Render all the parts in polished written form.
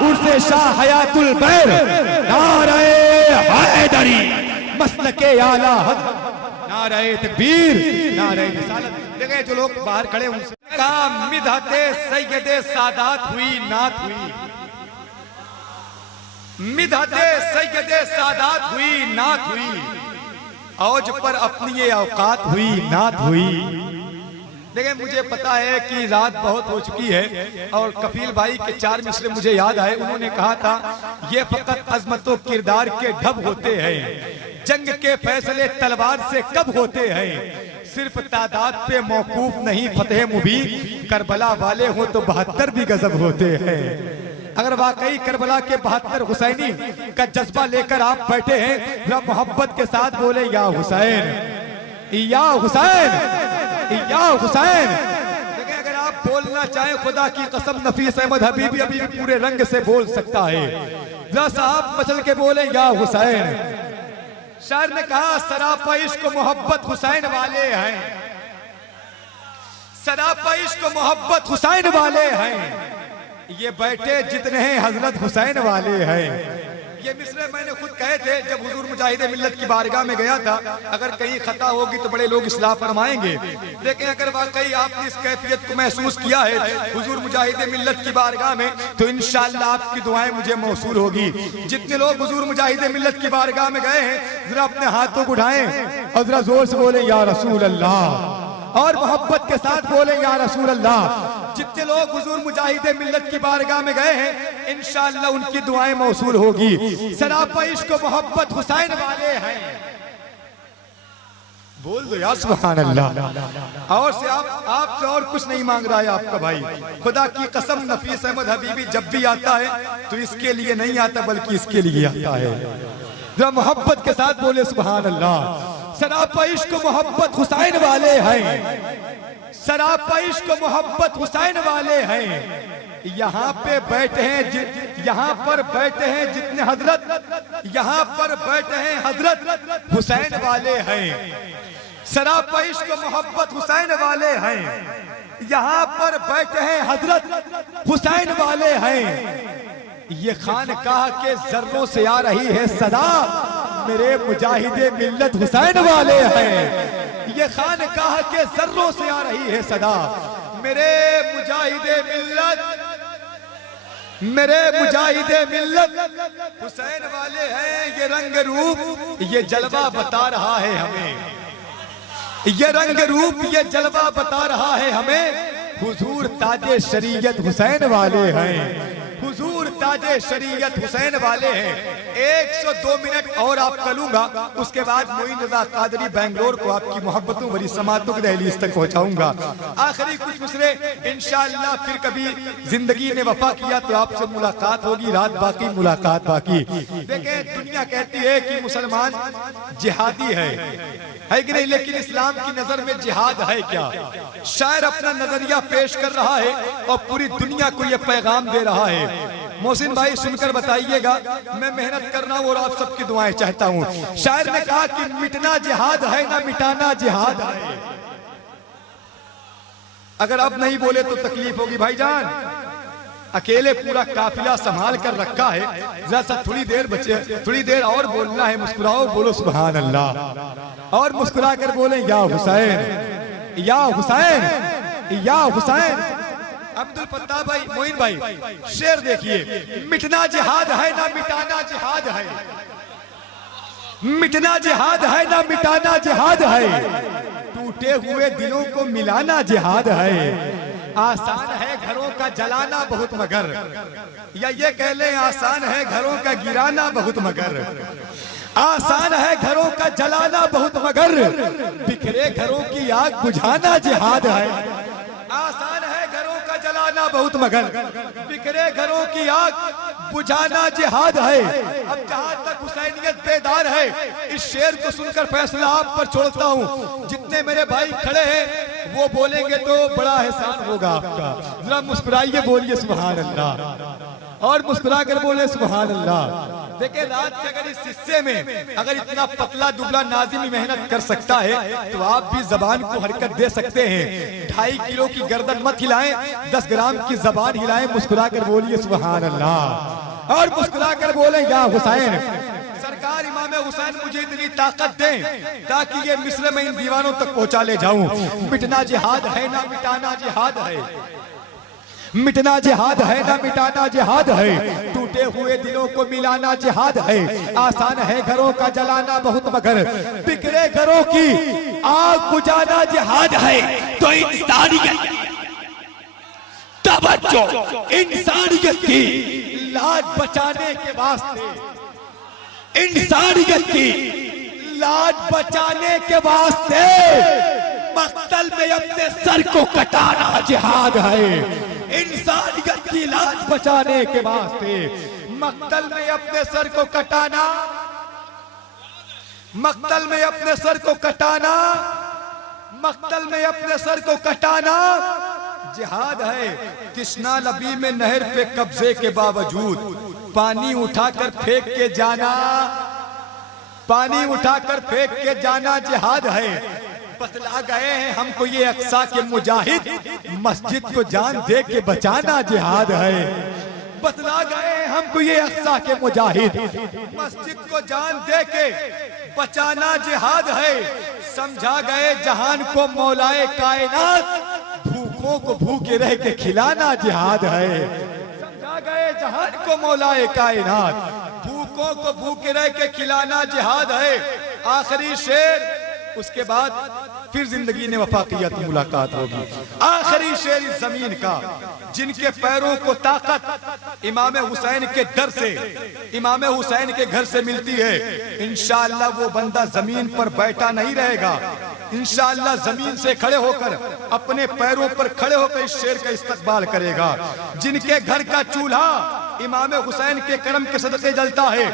उर्से शाह हयातुल बैर, नारे हैदरी मसलके आला हद, नारे तकबीर, नारे रिसालत। देखें जो लोग बाहर खड़े उनसे कहा मिदहते सैयदे सादात हुई नात हुई, मिदहते सैयदे सादात हुई नात हुई, औज पर अपनी ये औकात हुई नात हुई। देखिए मुझे पता है कि रात बहुत हो चुकी है और कफील भाई के 4 मिसरे मुझे याद आए। उन्होंने कहा था ये फकत अजमतो किरदार के ढब होते हैं, जंग के फैसले तलवार से कब होते हैं, सिर्फ तादाद पे मौकूफ नहीं फतेह मुबीन, करबला वाले हो तो 72 भी गजब होते हैं। अगर वाकई करबला के 72 हुसैनी का जज्बा लेकर आप बैठे हैं, जरा मोहब्बत के साथ बोले या हुसैन, या हुसैन, या हुसैन। देखिए अगर आप बोलना चाहें खुदा की कसम नफीस अहमद हबीबी अभी भी पूरे रंग से बोल सकता है। जरा साहब मचल के बोले या हुसैन। शायर ने कहा सरापा इश्क मोहब्बत हुसैन वाले हैं, सरापा इश्क मोहब्बत हुसैन वाले हैं, ये बैठे जितने हैं हजरत हुसैन वाले हैं। ये मिसरे मैंने खुद कहे थे जब हुजूर मुजाहिद मिल्लत की बारगाह में गया था, अगर कहीं खता होगी तो बड़े लोग इस्लाह फरमाएंगे। लेकिन अगर वाकई आपने इस कैफियत को महसूस किया है हुजूर मुजाहिद मिल्लत की बारगाह में, तो इंशाअल्लाह आपकी दुआएं मुझे मौसूल होगी। जितने लोग हुजूर मुजाहिद मिल्लत की बारगाह में गए हैं, जरा अपने हाथों को उठाएं और जरा जोर से बोले या रसूल अल्लाह, और मोहब्बत के साथ बोले या रसूल अल्लाह। जितने लोग हुजूर मुजाहिद मिल्लत की बारगाह में गए हैं, इंशाअल्लाह उनकी दुआएं मौसूल होगी। सरापा इश्क मोहब्बत हुसैन वाले हैं, बोल दो या सुभान अल्लाह। और से आपसे और कुछ नहीं मांग रहा है आपका भाई, खुदा की कसम नफीस अहमद हबीबी जब भी आता है तो इसके लिए नहीं आता बल्कि इसके लिए आता है। जरा मोहब्बत के साथ बोले सुभान अल्लाह। सरापा इश्क मोहब्बत हुसैन वाले हैं, सरापा इश्क मोहब्बत हुसैन वाले हैं। यहाँ पे बैठे हैं, यहाँ पर बैठे हैं जितने हजरत, यहाँ पर बैठे हैं हजरत हुसैन वाले हैं। सरापा इश्क मोहब्बत हुसैन वाले हैं, यहाँ पर बैठे हैं हजरत हुसैन वाले हैं। ये खानकाह के जर्रों से आ रही है सदा, मेरे मुजाहिदे मिल्लत हुसैन वाले हैं। ये खानकाह के जर्रों से आ रही है सदा, मेरे मुजाहिदे मिल्लत, मेरे मुजाहिदे मिल्लत हुसैन वाले हैं। ये रंग रूप ये जलवा बता रहा है हमें, ये रंग रूप ये जलवा बता रहा है हमें। हुजूर ताजे शरीयत हुसैन वाले हैं, हुजूर ताजे शरीयत हुसैन वाले हैं। 102 मिनट और आपका लूंगा, उसके बाद मोइन रजा कादरी बेंगलोर को आपकी मोहब्बतों भरी समातों की दहलीज तक पहुंचाऊंगा। आखिरी कुछ मिसरे इंशाअल्लाह, फिर कभी जिंदगी ने वफा किया तो आपसे मुलाकात होगी, रात बाकी मुलाकात बाकी। देखें दुनिया कहती है कि मुसलमान जिहादी है कि नहीं, लेकिन इस्लाम की नजर में जिहाद है क्या? शायर अपना नजरिया पेश कर रहा है और पूरी दुनिया को यह पैगाम दे रहा है। मोहसिन भाई सुनकर बताइएगा, मैं मेहनत कर रहा हूँ और आप सबकी दुआएं चाहता हूँ। शायर ने कहा कि मिटना जिहाद है ना मिटाना जिहाद है। अगर अब नहीं बोले तो तकलीफ होगी भाईजान। अकेले पूरा काफिला संभाल कर रखा है, जरा सा थोड़ी देर बचे, थोड़ी देर और बोलना है। मुस्कुराओ, बोलो सुभान अल्लाह, और मुस्कुरा कर बोले या हुसैन, या हुसैन, या हुसैन। अब्दुल फत्ताह भाई, मोइन भाई शेर देखिए, मिटना जिहाद है ना मिटाना जिहाद है, मिटना जिहाद है ना मिटाना जिहाद है, टूटे हुए दिलों को मिलाना जिहाद है। आसान है घरों का जलाना बहुत मगर, या ये कह ले आसान है घरों का गिराना बहुत मगर, आसान है घरों का जलाना बहुत मगर, बिखरे घरों की आग बुझाना जिहाद है। आसान है घरों का जलाना बहुत मगर, बिखरे घरों की आग बुझाना जिहाद है। अब जहां तक हुसैनियत बेदार है, इस शेर को सुनकर फैसला आप पर छोड़ता हूँ। जितने मेरे भाई खड़े हैं वो बोलेंगे तो बड़ा एहसान होगा आपका। जरा मुस्कुराइए, बोलिए सुभान अल्लाह, और मुस्कुरा कर बोले सुभान अल्लाह। देखिए रात के अगर इस हिस्से में अगर इतना पतला दुबला नाज़िम मेहनत कर सकता है तो आप भी जबान को हरकत दे सकते हैं। 2.5 किलो की गर्दन मत हिलाएं, 10 ग्राम की जबान हिलाएं, मुस्कुरा कर बोलिए सुभान अल्लाह, और मुस्कुरा कर बोले या हुसैन। सरकार इमाम हुसैन मुझे इतनी ताकत दें ताकि ये मिस्र में इन दीवानों तक पहुंचा ले जाऊं। मिटना जिहाद है ना मिटाना जिहाद है, मिटना जिहाद है ना मिटाना जिहाद है, टूटे हुए दिलों को मिलाना जिहाद है। आसान है घरों का जलाना बहुत मगर बिखरे घरों की आग बुझाना जिहाद है। तो इंसानियत तवज्जो, इंसानियत की लाज बचाने के वास्ते, इंसानियत की लाज बचाने के वास्ते मक्तल में अपने सर को कटाना जिहाद है। इंसानियत की लाज बचाने के वास्ते मक्तल में अपने सर को कटाना, मक्तल में अपने सर को कटाना, मक्तल में अपने सर को कटाना जिहाद है। कृष्णा नबी में नहर पे कब्जे के बावजूद पानी उठाकर फेंक के जाना, पानी उठाकर फेंक के जाना जिहाद है। बतला गए हैं हमको ये अक्सा के मुजाहिद, मस्जिद को जान दे के बचाना जिहाद है। बतला गए हैं हमको ये अक्सा के मुजाहिद, मस्जिद को जान दे के बचाना जिहाद है। समझा गए जहान को मौलाए कायनात, भूखों को भूखे रह के खिलाना जिहाद है। समझा गए जहान को मौलाए कायनात, भूखों को भूखे रह के खिलाना जिहाद है। आखिरी शेर, उसके बाद फिर जिंदगी ने वफाकियत मुलाकात होगी। आखिरी शेर इस जमीन का, जिनके पैरों को ताकत इमाम हुसैन के दर से, इमाम हुसैन के घर से मिलती है, इंशाअल्लाह वो बंदा जमीन पर बैठा नहीं रहेगा। इंशाअल्लाह जमीन से खड़े होकर, अपने पैरों पर खड़े होकर इस शेर का इस्तकबाल करेगा। जिनके घर का चूल्हा इमाम हुसैन के करम के सदक़े जलता है,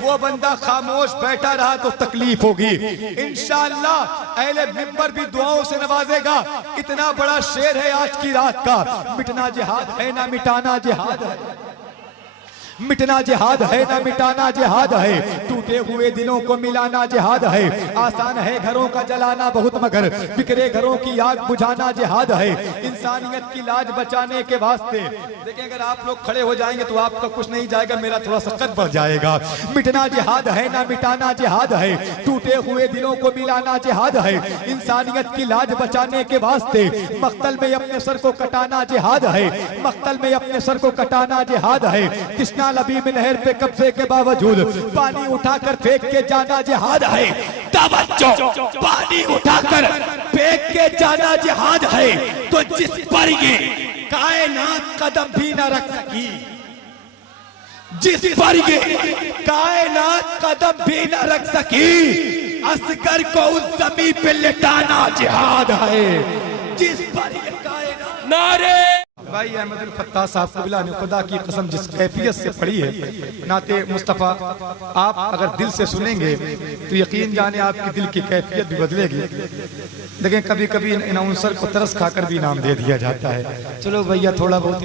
वो बंदा खामोश बैठा रहा तो तकलीफ होगी। इंशाअल्लाह अहले मिंबर भी दुआओं से नवाजेगा। इतना बड़ा शेर है आज की रात का। मिटना जिहाद है ना मिटाना जिहाद है, मिटना जिहाद है ना मिटाना जिहाद है, टूटे हुए दिलों को मिलाना जिहाद है। आसान है घरों का जलाना बहुत मगर बिखरे घरों की आग बुझाना जिहाद है। इंसानियत की लाज बचाने के वास्ते देखिए, अगर आप लोग खड़े हो जाएंगे तो आपका कुछ नहीं जाएगा, मेरा थोड़ा सा कद बढ़ जाएगा। मिटना जिहाद है ना मिटाना जिहाद है, टूटे हुए दिलों को मिलाना जिहाद है। इंसानियत की लाज बचाने के वास्ते मक्तल में अपने सर को कटाना जिहाद है, मक्तल में अपने सर को कटाना जिहाद है। कृष्णा नबी में नहर पे कब्जे के बावजूद पानी उठाकर फेंक के जाना जिहाद है। तवज्जो, पानी उठाकर फेंक के जाना जिहाद है। तो जिस पर ये कायनात कदम भी न रख सकी, जिस पर ये कायनात कदम भी न रख सकी, असगर को उस जमीन पे लिटाना जिहाद है। जिस पर ये कायनात नारे भाई अहमदुल फत्ताह साहब कबिला ने खुदा की कसम जिस कैफियत से पढ़ी है नाते मुस्तफ़ा, आप अगर दिल से सुनेंगे तो यकीन जाने आपकी दिल की कैफियत भी बदलेगी। लेकिन कभी कभी अनाउंसर को तरस खाकर भी इनाम दे दिया जाता है। चलो भैया थोड़ा बहुत